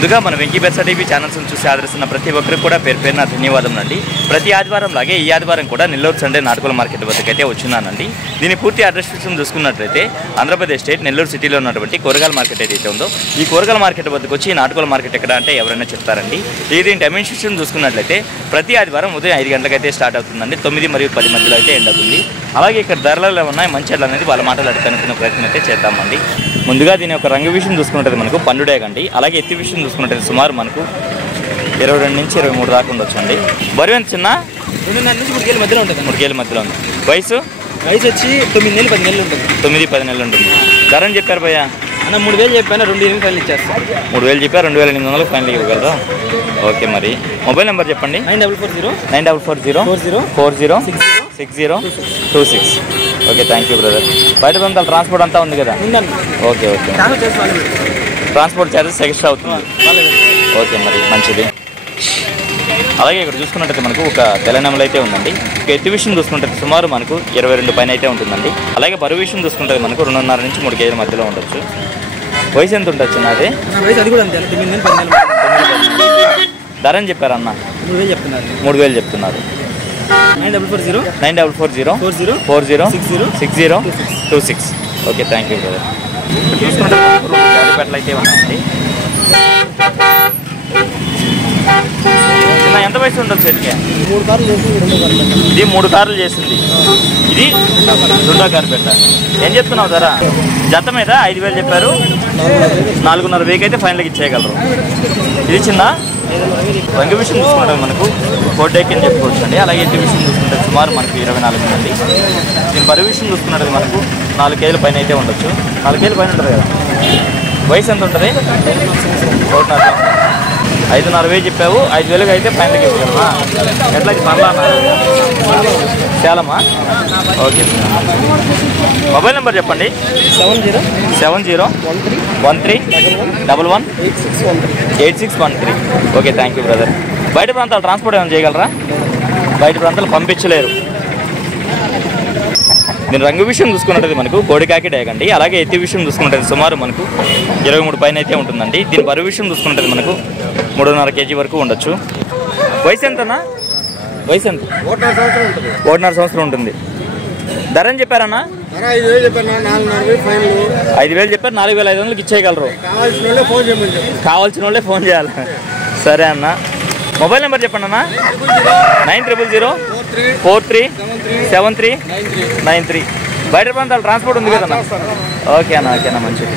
ముందుగా మన వెంకీ బెర్సా టీవీ ఛానల్స్ని చూసి ఆదరిస్తున్న ప్రతి ఒక్కరికి కూడా పేరు పేరున ధన్యవాదములండి. ప్రతి ఆదివారం లాగే ఈ ఆదివారం కూడా నెల్లూరు సండే నాటుకోల మార్కెట్ వద్దకైతే వచ్చున్నానండి. దీని పూర్తి అడ్రస్ చూసుకున్నట్లయితే ఆంధ్రప్రదేశ్ స్టేట్ నెల్లూరు సిటీలో ఉన్నటువంటి కూరగాయల మార్కెట్ ఏదైతే ఉందో ఈ కూరగాయల మార్కెట్ వద్దకు వచ్చి నాటుకోల మార్కెట్ ఎక్కడ అంటే ఎవరైనా చెప్తారండి. దీని టైమింగ్ సిస్టమ్ చూసుకున్నట్లయితే ప్రతి ఆదివారం ఉదయం 5 గంటలకైతే స్టార్ట్ అవుతుందండి. 9 మరియు 10 మధ్యలో అయితే ఎండ్ అవుతుంది. అలాగే ఇక్కడ ధరలు ఉన్నాయి మంచి అనేది వాళ్ళ మాటలు అడిగి కనుక్కునే ప్రయత్నం అయితే చేద్దామండి. ముందుగా దీని యొక్క రంగు విషయం చూసుకున్నట్టు మనకు పండుడేగండి. అలాగే ఎత్తి విషయం చూసుకున్నట్టు సుమారు మనకు 22 నుంచి 23 దాకా ఉండొచ్చు అండి. బరువు ఎంత చిన్న 2.5 నుంచి 3 కేజీల మధ్యలో ఉంటుంది. 3 కేజీల మధ్యలో ఉంది. వయసు వచ్చి 9 నెలలు 10 నెలలు ఉంటుంది. 9-10 నెలలు ఉంటుంది. ధర అని చెప్పారు భయ్యా? అన్న 3000 చెప్పాను, 2,800 ఫైనల్ ఇచ్చేస్తాను. 3000 చెప్పారు, 2800 ఫైనల్ ఇవ్వగలరా? ఓకే, మరి మొబైల్ నెంబర్ చెప్పండి. 9440606026. Okay, thank you brother. బయట కొంత ట్రాన్స్పోర్ట్ అంతా ఉంది కదా? Okay okay, transport charges extra అవుతుంది. ఓకే, మరి మంచిది. అలాగే ఇక్కడ చూసుకున్నట్టయితే మనకు ఒక తెలంగాణలో అయితే ఉందండి. ఇక ఎత్తి విషయం చూసుకుంటే సుమారు మనకు 22 పైన అయితే ఉంటుందండి. అలాగే బరువు విషయం చూసుకుంటే మనకు 2.5 నుంచి 3 కేజీల మధ్యలో ఉండొచ్చు. వయసు ఎంత ఉండొచ్చు నాది? ధర అని చెప్పారు అన్న? 3000 చెప్తున్నారు. 9440406026. Okay, thank you brother. చూసుకుంటే గాలిపేటలు అయితే ఉన్నాయండి. ఎంత వయసు ఉండొచ్చు చెట్టుకి? 3 కార్లు చేసింది. ఇది 3 కార్లు చేసింది. ఇది 2వ కార్పెట్ట. ఏం చెప్తున్నావు ధర? జత మీద 5000 చెప్పారు. 4,500 అయితే ఫైనల్గా ఇచ్చేయగలరు. ఇది చిన్న రంగు విషయం చూసుకుంటే మనకు కోటేకి అని చెప్పుకోవచ్చు అండి. అలాగే ఎత్తి విషయం చూసుకుంటే సుమారు మనకు 24 ఉంది. దీని బరువు విషయం చూసుకున్నట్టు మనకు 4 కేజీల పైన అయితే ఉండొచ్చు. 4 కేజీల పైన ఉంటుంది కదా. వయసు ఎంత ఉంటుంది? 5,500 చెప్పావు. 5,000 అయితే ఫైనల్గా ఇవ్వగలమా? ఎట్లా పర్లానా? చాలమ్మా. ఓకే, మొబైల్ నెంబర్ చెప్పండి. 7013118613. Okay, thank you brother. బయట ప్రాంతాలు ట్రాన్స్పోర్ట్ ఏమైనా చేయగలరా? బయట ప్రాంతాలు పంపించలేరు. దీని రంగు విషయం చూసుకున్నట్టు మనకు కోడికాకి డేగండి. అలాగే ఎత్తి విషయం చూసుకున్నట్టు సుమారు మనకు 23 పైన అయితే ఉంటుందండి. దీని బరువు విషయం చూసుకున్నట్టు మనకు 3.5 కేజీ వరకు ఉండొచ్చు. వయసు ఎంతనా? వయసు ఎంత? 1.5 సంవత్సరం ఉంటుంది. ధర అని చెప్పారన్నా? 5,000 చెప్పారు. 4,500కి ఇచ్చేయగలరు. కావాల్సిన వాళ్ళే ఫోన్ చేయాలి. సరే అన్న. మొబైల్ నెంబర్ చెప్పండి అన్న. 9000437393. బయట ప్రాంతాలు ట్రాన్స్పోర్ట్ ఉంది కదన్నా? ఓకే అన్న, ఓకే అన్న, మంచిది.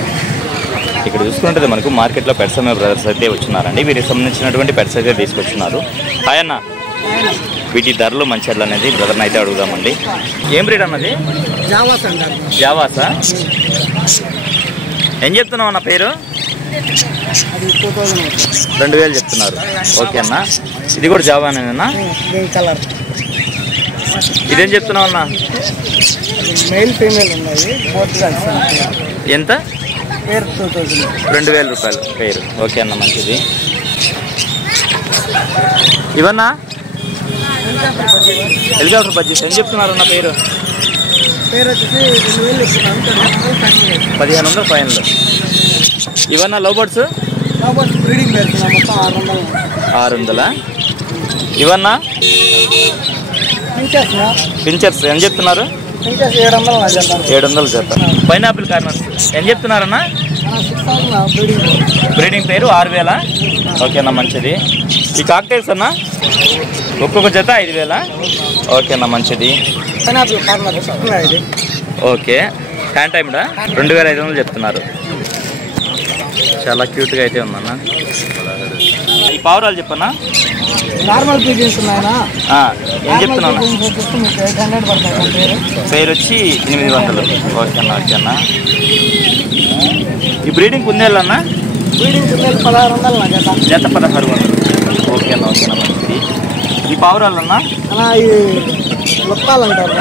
ఇక్కడ చూసుకుంటే మనకు మార్కెట్లో పెట్స్ అమ్మే బ్రదర్స్ అయితే వచ్చినారండి. వీరికి సంబంధించినటువంటి పెట్స్ అయితే తీసుకొచ్చినారు. హాయ్ అన్న. వీటి ధరలు మంచి అనేది బ్రదర్ని అయితే అడుగుదామండి. ఏం బ్రీడ్ అన్నది? జావాసా? ఏం చెప్తున్నావు అన్న పేరు? 2000 చెప్తున్నారు. ఓకే అన్న. ఇది కూడా జావానేనా? ఇదేం చెప్తున్నావు అన్న? ఎంత? 2,000 రూపాయలు పేరు. ఓకే అన్న, మంచిది. ఇవన్నా హెలికాప్టర్ బడ్జెట్ ఏం చెప్తున్నారు అన్న పేరు? 1,500 ఫైనల్. ఇవన్నా లవ్ బర్డ్స్? 600. ఇవన్నా పించర్స్ ఏం చెప్తున్నారు? 700 చెప్తారు. పైనాపిల్ కార్నర్స్ ఏం చెప్తున్నారన్నా? బ్రీడింగ్ పేరు 6,000. ఓకే అన్న, మంచిది. ఈ కాక్టైల్స్ అన్న ఒక్కొక్క జత 5,000. ఓకే అన్న, మంచిది. ఓకే, హ్యాండ్ టైమ్డా 2,500 చెప్తున్నారు. చాలా క్యూట్గా అయితే ఉందన్న. ఈ పావురాలు చెప్పన్నా? నార్మల్ పీజన్స్ ఉన్నాయనా? ఏం చెప్తున్నాను? పేరు వచ్చి 800. ఓకే అన్న, ఓకే అన్న. ఈ బ్రీడింగ్ కుందేళ్ళు అన్న? బ్రీడింగ్ కుందేళ్ళు 1,600 జత 1,600. ఓకే అన్న, ఓకే అన్న, మంచిది. ఈ పావురాలు అన్న? లొక్కాలు అంటారు.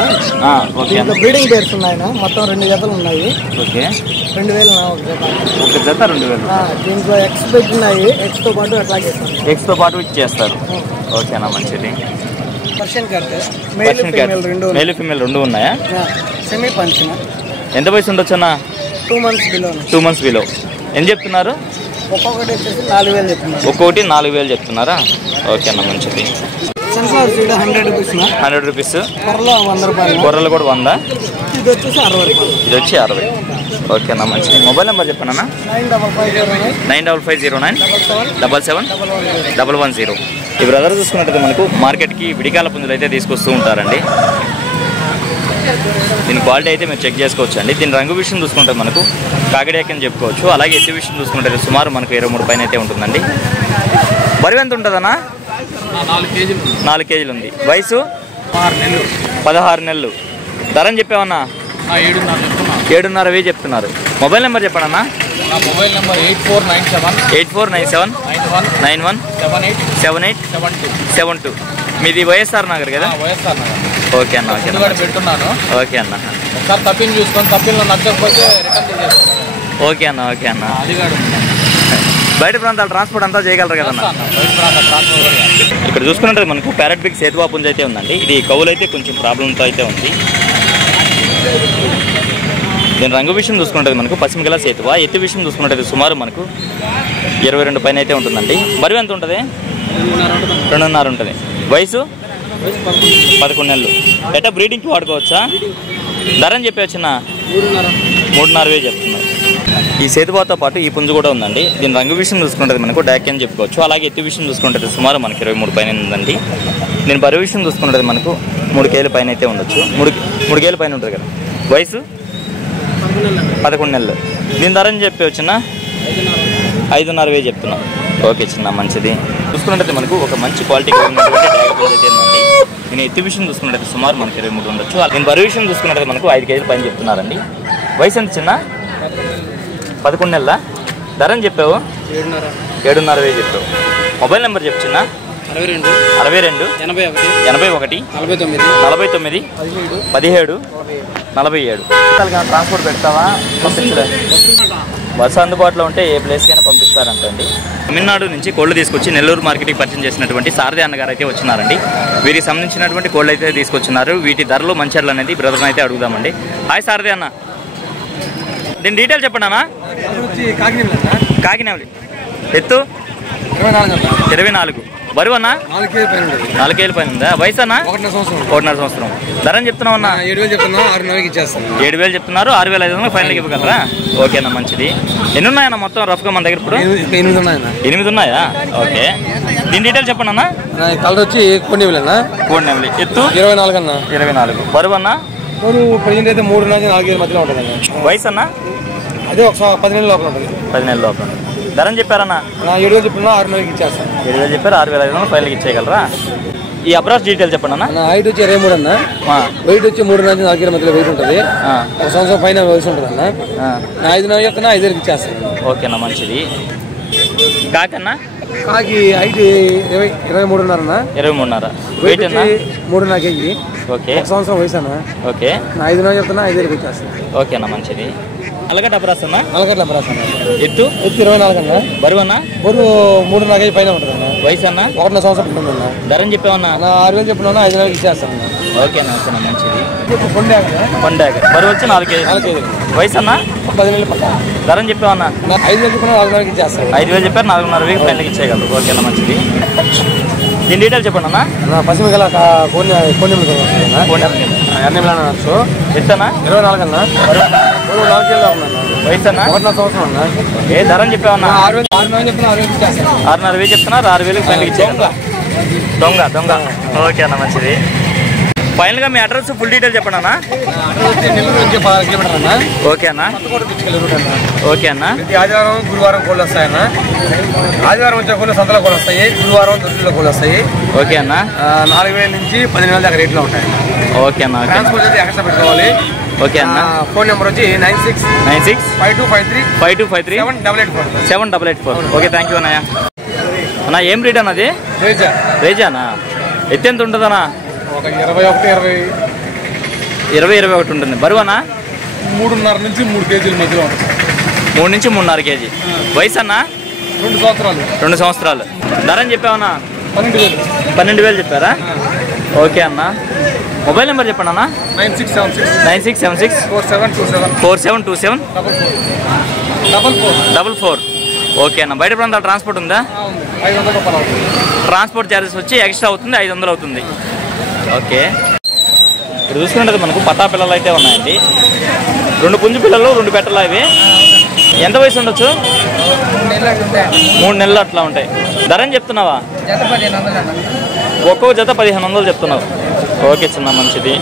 ఓకే, బ్రీడింగ్ పేర్స్ ఉన్నాయన. మొత్తం 2 జతలు ఉన్నాయి. ఓకే, 2,000 ఒక జత. 2,000. దీంట్లో ఎక్స్ పెట్టినాయి. ఎక్స్తో పాటు అట్లా చేస్తారు. ఎక్స్తో పాటు ఇచ్చేస్తారు. ఓకే అన్న, మంచిది. పర్షియన్ క్యాట్ మేల్ ఫీమేల్ 2 ఉన్నాయా? సెమీ పంచిన. ఎంత వయసు ఉండొచ్చు అన్న? 2 months బిలో. 2 months below. ఏం చెప్తున్నారు? ఒక్కొక్కటి వచ్చేసి 4000 చెప్తున్నారు. ఒక్కొక్కటి 4000 చెప్తున్నారా? ఓకే అన్న, మంచిది. Sunflower seed 100 rupees. 100 రూపీస్. కొర్రలు 100 రూపాయలు. కొర్రలు కూడా 100. ఇది వచ్చేసి 60 రూపాయలు. ఇది వచ్చి 60. ఓకే అన్న, మంచిది. మొబైల్ నెంబర్ చెప్పండి అన్న. 95509 77 ఈ బ్రదర్ చూసుకున్నట్టు మనకు మార్కెట్కి విడికాల పుంజులు అయితే తీసుకొస్తూ ఉంటారండి. దీని క్వాలిటీ అయితే మీరు చెక్ చేసుకోవచ్చు అండి. దీని రంగు విషయం చూసుకుంటే మనకు కాకిడేక్ అని చెప్పుకోవచ్చు. అలాగే ఎత్తు విషయం చూసుకుంటే సుమారు మనకు 23 పైన అయితే ఉంటుందండి. బరువు ఎంత ఉంటుందన్నా? 4 కేజీలు ఉంది. వయసు 16 నెలలు. ధరని చెప్పావన్నా? 7,500 చెప్తున్నారు. మొబైల్ నెంబర్ చెప్పండి అన్న. Mobile number 8497 91 78 72. మీది వైఎస్ఆర్ నగర్ కదా? ఓకే అన్న. ఓకే పెట్టున్నాను. ఓకే అన్న. ఒకసారి తప్పిని చూసుకొని తప్పిలో నచ్చకపోతే రిటర్న్. ఓకే అన్న. ఓకే అన్న. బయట ప్రాంతాల ట్రాన్స్పోర్ట్ అంతా చేయగలరు కదన్నా? ఇక్కడ చూసుకున్నట్టు మనకు ప్యారెట్ బిగ్ సేతువా పుంజ అయితే ఉందండి. ఇది కవులు అయితే కొంచెం ప్రాబ్లంతో అయితే ఉంది. దీని రంగు విషయం చూసుకున్నట్టు మనకు పశ్చిమగల సేతువా. ఎత్తు విషయం చూసుకున్నట్టు సుమారు మనకు 22 పైన అయితే ఉంటుందండి. బరువు ఎంత ఉంటుంది? 2.5 ఉంటుంది. వయసు 11 నెలలు. ఎట్టా బ్రీడింగ్కి వాడుకోవచ్చా? ధరని చెప్పవచ్చున్న 3,500 చెప్తున్నారు. ఈ సేతువాతో పాటు ఈ పుంజు కూడా ఉందండి. దీని రంగు విషయం చూసుకుంటే మనకు డాక్ అని చెప్పుకోవచ్చు. అలాగే ఎత్తు విషయం చూసుకుంటే సుమారు మనకి 23 పైన ఉందండి. దీని బరువు విషయం చూసుకుంటే మనకు 3 కేజీల పైన అయితే ఉండొచ్చు. 3 కేజీల పైన ఉంటుంది కదా. వయసు 11 నెలలు. దీని ధరని చెప్పవచ్చున్న 5,500 చెప్తున్నాం. ఓకే చిన్న, మంచిది. చూసుకున్నట్టయితే మనకు ఒక మంచి క్వాలిటీ ఉన్నటువంటి డాగ్ పుంజు అయితే ఉందండి. దీని ఎత్తు విషయం చూసుకున్నట్టయితే సుమారు మనకి 23 ఉండొచ్చు. దీని బరువు విషయం చూసుకున్నట్టయితే మనకు 5 కేజీల పైన చెప్తున్నారండి. వయసు ఎంత చిన్న? 11 నెలల. ధరని చెప్పావు? 7,500 చెప్పావు. మొబైల్ నెంబర్ చెప్పు చిన్న. 62 81 49 17 47. ట్రాన్స్పోర్ట్ పెడతావా? బస్సు అందుబాటులో ఉంటే ఏ ప్లేస్కైనా పంపిస్తారంటండి. తమిళనాడు నుంచి కోళ్ళు తీసుకొచ్చి నెల్లూరు మార్కెట్కి పరిచయం చేసినటువంటి సారథి అన్నగారు అయితే వచ్చినారండి. వీరికి సంబంధించినటువంటి కోళ్ళు అయితే తీసుకొచ్చినారు. వీటి ధరలు మంచిర్లు అనేది బ్రదర్ని అయితే అడుగుదామండి. హాయ్ సారథి అన్న, దీని డీటెయిల్ చెప్పండి అన్న. కాకినాడ. ఎత్తు 24. బరువు అన్న 4 కేజీల పైన ఉందా? వయసు అన్న 1.5 సంవత్సరం. ధరని చెప్తున్నావు అన్న? 7,000 చెప్తున్నారు. 6,500 ఫైనల్కి ఇవ్వగలరా? ఓకే అన్న, మంచిది. ఎన్ని ఉన్నాయన్న మొత్తం రఫ్గా మన దగ్గర ఇప్పుడు? 8 ఉన్నాయా? ఓకే. దీని డీటెయిల్ చెప్పండి అన్న. కలర్ వచ్చి కోడినెమలి. ఎత్తు 24. బరువు అన్న? ప్రజెంట్ అయితే 3-4 మధ్యలో ఉంటుంది. వయసు అన్న? అదే ఒక 10 నెలల లోపల ఉంటుంది. 10 నెలల లోపల. ధరని చెప్పారన్న? 7,000 చెప్పినా 6,000 ఇచ్చేస్తాను. 7,000 చెప్పారు. 6,500 ఫైనల్కి ఇచ్చేయగలరా? ఈ అప్రాచ్ డీటెయిల్ చెప్పండి అన్న. హైట్ వచ్చి 23 అన్న. వెయిట్ వచ్చి 3-4 మధ్యలో వెయిట్ ఉంటుంది. ఒక సంవత్సరం పైన వయసు ఉంటుంది అన్న. 5,000 చెప్తున్నా 5,000 ఇచ్చేస్తాను. ఓకేనా, మంచిది. కాకన్నా? కాకి హైట్ 23.5 అన్న. 23.5. వెయిట్ అన్న? 3.5 కేజీ. ఓకే. ఒక సంవత్సరం వయసు అన్న. ఓకే. 5,000 చెప్తున్నా 5,000 ఇచ్చేస్తాను. ఓకేనా, మంచిది. అలగడ్డ అప్రాస్ అన్న? అలగడ్డ అప్రాస్ అన్న. ఎత్తు 24 అన్న. బరువు అన్న? బరువు 3.5 కేజీ పైన ఉంటుంది అన్న. వయసు అన్న? 1.5 సంవత్సరం ఉంటుంది అన్న. ధరని చెప్పామన్నా? 6,000 చెప్పినా 5,000 ఇచ్చేస్తాను. ఓకేనా, ఓకేనా, మంచిది. కొండాక. బరువు వచ్చి 4 కేజీ. వయసు అన్న? 10 నెలలు పక్క. ధరని చెప్పామన్నా? 5,000 చెప్పినా 4,000 ఇచ్చేస్తాను. 5,000 చెప్పారు. 4,500 ఫైనల్కి ఇచ్చేయగలరు. ఓకేనా, మంచిది. దీని డీటెయిల్ చెప్పండి అన్న. పశ్చిమగల కొన్ని అనొచ్చు. ఎత్తనా? 24 అన్న. 4 కేజీలు అవుతుందన్న. వయసు అన్న? 1.5 సంవత్సరం అన్న. ఏ ధరని చెప్పామన్నా? 6,000 చెప్పిన 6,000 ఇచ్చేస్తాను. 6,500 చెప్తున్నారు. 6,000 ఫైనల్కి ఇచ్చేయగలరా? దొంగ. ఓకే అన్న, మంచిది. ఫైనల్గా మీ అడ్రస్ ఫుల్ డీటెయిల్ చెప్పండి అన్న. నెల్లూరు నుంచి 16 కిలోమీటర్ అన్న. ఓకే అన్న. ఓకే అన్న. ప్రతి ఆదివారం గురువారం కోళ్ళు వస్తాయన్న. ఆదివారం వచ్చే కోళ్ళు సంతలో కోళ్ళు వస్తాయి. గురువారం దొడ్డిలో కోళ్ళు వస్తాయి. ఓకే అన్న. 4,000 నుంచి 10,000 దాకా రేట్లో ఉంటాయి. ఓకే అన్న. ట్రాన్స్పోర్ట్ అయితే ఎక్స్ట్రా పెట్టుకోవాలి. ఓకే అన్న. ఫోన్ నెంబర్ వచ్చి 96 5253 784. ఓకే, థ్యాంక్ యూ అన్నయ్య. అన్న ఏం రేట్ అన్నది? రేజానా? ఎత్తు ఎంత ఉంటుందన్నా? ఒక 21 21 ఉంటుంది. బరువు అన్న? 3.5 నుంచి 3 కేజీల మధ్యలో ఉంటుంది. 3 నుంచి 3.5 కేజీ. వయసు అన్న? 2 సంవత్సరాలు. ధరని చెప్పావన్నా? 12,000 చెప్పారా? ఓకే అన్న. మొబైల్ నెంబర్ చెప్పండి అన్న. 9676 4727 44. ఓకే అన్న. బయట ప్రాంతాల ట్రాన్స్పోర్ట్ ఉందా? 500 రూపాయలు అవుతుంది. ట్రాన్స్పోర్ట్ ఛార్జెస్ వచ్చి ఎక్స్ట్రా అవుతుంది, 500 అవుతుంది. ఓకే. ఇక్కడ చూసుకుంటే మనకు పట్టా పిల్లలు అయితే ఉన్నాయండి. 2 పుంజు పిల్లలు, 2 పెట్టలు. అవి ఎంత వయసు ఉండొచ్చు? 3 నెలలు అట్లా ఉంటాయి. ధర అని చెప్తున్నావా? ఒక్కో జత 1500 చెప్తున్నావు. ఓకే చిన్న, మంచిది.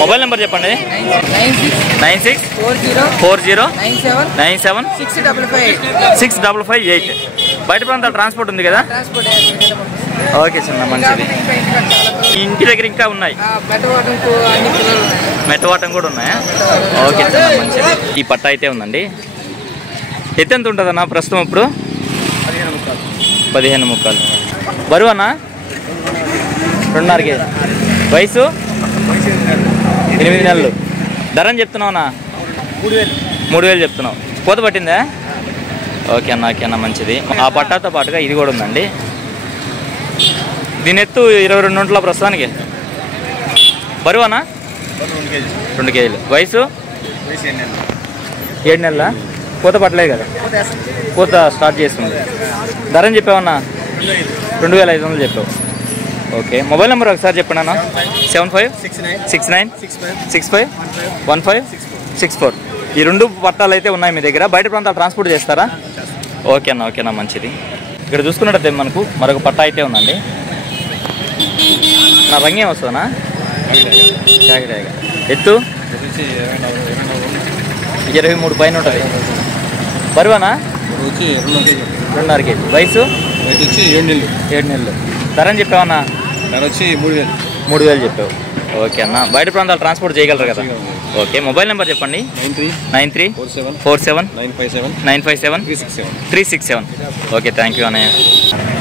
మొబైల్ నెంబర్ చెప్పండి. 964097965558. బయట ప్రాంతాల ట్రాన్స్పోర్ట్ ఉంది కదా? ఓకే చిన్న, మంచిది. ఇంటి దగ్గర ఇంకా ఉన్నాయి, మెట్టవాటం కూడా ఉన్నాయా? ఓకే చిన్న, మంచిది. ఈ పట్ట అయితే ఉందండి. ఎత్తు ఎంత ఉంటుంది అన్న ప్రస్తుతం ఇప్పుడు? 15 ముక్కాలు. బరువు అన్న 2.5 కేజీ. వయసు 8 నెలలు. ధర అని చెప్తున్నావు అన్న? 3000 చెప్తున్నావు. కోత పట్టిందా? ఓకే అన్న, ఓకే అన్న, మంచిది. ఆ పట్టాతో పాటుగా ఇది కూడా ఉందండి. దీని ఎత్తు 22 ఉంట్ల ప్రస్తుతానికి. బరువు అన్న 2 కేజీలు. వయసు 7 నెలల. కోత పట్టలేదు కదా? కోత స్టార్ట్ చేస్తుంది. ధర అని చెప్పావన్నా? 2500 చెప్పావు. ఓకే. మొబైల్ నెంబర్ ఒకసారి చెప్పండి అన్న. 7569651564. ఈ 2 పట్టాలు అయితే ఉన్నాయి మీ దగ్గర. బయట ప్రాంతాలు ట్రాన్స్పోర్ట్ చేస్తారా? ఓకే అన్న, ఓకేనా, మంచిది. ఇక్కడ చూసుకున్నట్టయితే మనకు మరొక పట్టా అయితే ఉందండి. నా రంగేం వస్తుందనా? కాకిడాగా. ఎత్తు 23 పైన ఉంటుంది. బరువానా? 2.5 కేజీ. వయసు 7 నెలలు. ధర అని చెప్పావన్నా? 3000 చెప్పావు. ఓకే అన్న. బయట ప్రాంతాలు ట్రాన్స్పోర్ట్ చేయగలరు కదా? ఓకే. మొబైల్ నెంబర్ చెప్పండి. 9347957367. ఓకే, థ్యాంక్ యూ అన్నయ్య.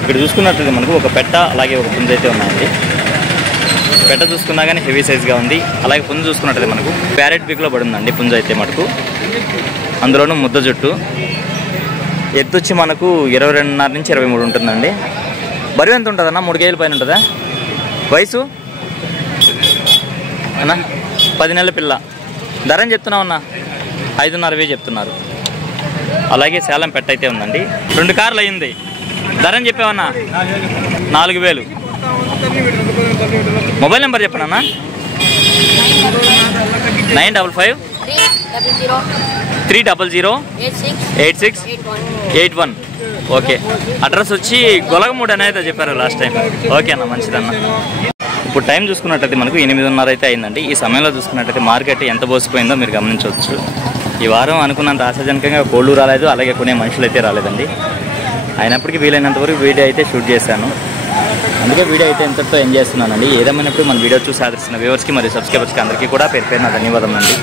ఇక్కడ చూసుకున్నట్లయితే మనకు ఒక పెట్ట అలాగే ఒక పుంజు అయితే ఉన్నాయండి. పెట్ట చూసుకున్నా కానీ హెవీ సైజ్గా ఉంది. అలాగే పుంజు చూసుకున్నట్లయితే మనకు ప్యారెట్ పీక్లో పడి ఉందండి పుంజు అయితే మటుకు. అందులోనూ ముద్ద జుట్టు. ఎత్తు వచ్చి మనకు 22.5 నుంచి 23 ఉంటుందండి. బరువు ఎంత ఉంటుందన్న? 3 కేజీల పైన ఉంటుందా? వయసు అన్నా 10 నెలల పిల్ల. ధర అని చెప్తున్నావు అన్న? 5.5 చెప్తున్నారు. అలాగే సేలం పెట్ట అయితే ఉందండి. 2 కార్లు అయ్యింది. ధర అని చెప్పావన్నా? 4000. మొబైల్ నెంబర్ చెప్పండి అన్న. 9553008681. ఓకే. అడ్రస్ వచ్చి గొలగమూడి అనేది చెప్పారు లాస్ట్ టైం. ఓకే అన్న, మంచిదన్న. ఇప్పుడు టైం చూసుకున్నట్టయితే మనకు 8:30 అయితే అయిందండి. ఈ సమయంలో చూసుకున్నట్టయితే మార్కెట్ ఎంత బోసిపోయిందో మీరు గమనించవచ్చు. ఈ వారం అనుకున్నంత ఆశాజనకంగా కోళ్ళు రాలేదు, అలాగే కొనే మనుషులు అయితే రాలేదండి. అయినప్పటికీ వీలైనంత వరకు వీడియో అయితే షూట్ చేశాను. అందుకే వీడియో అయితే ఎంతతో ఎంజాయ్ చేస్తున్నానండి. ఏదేమైనప్పుడు మన వీడియో చూసి ఆదరిస్తున్న వ్యూవర్స్కి మరియు సబ్స్క్రైబర్స్కి అందరికీ కూడా పేరు పేరున ధన్యవాదాలు అండి.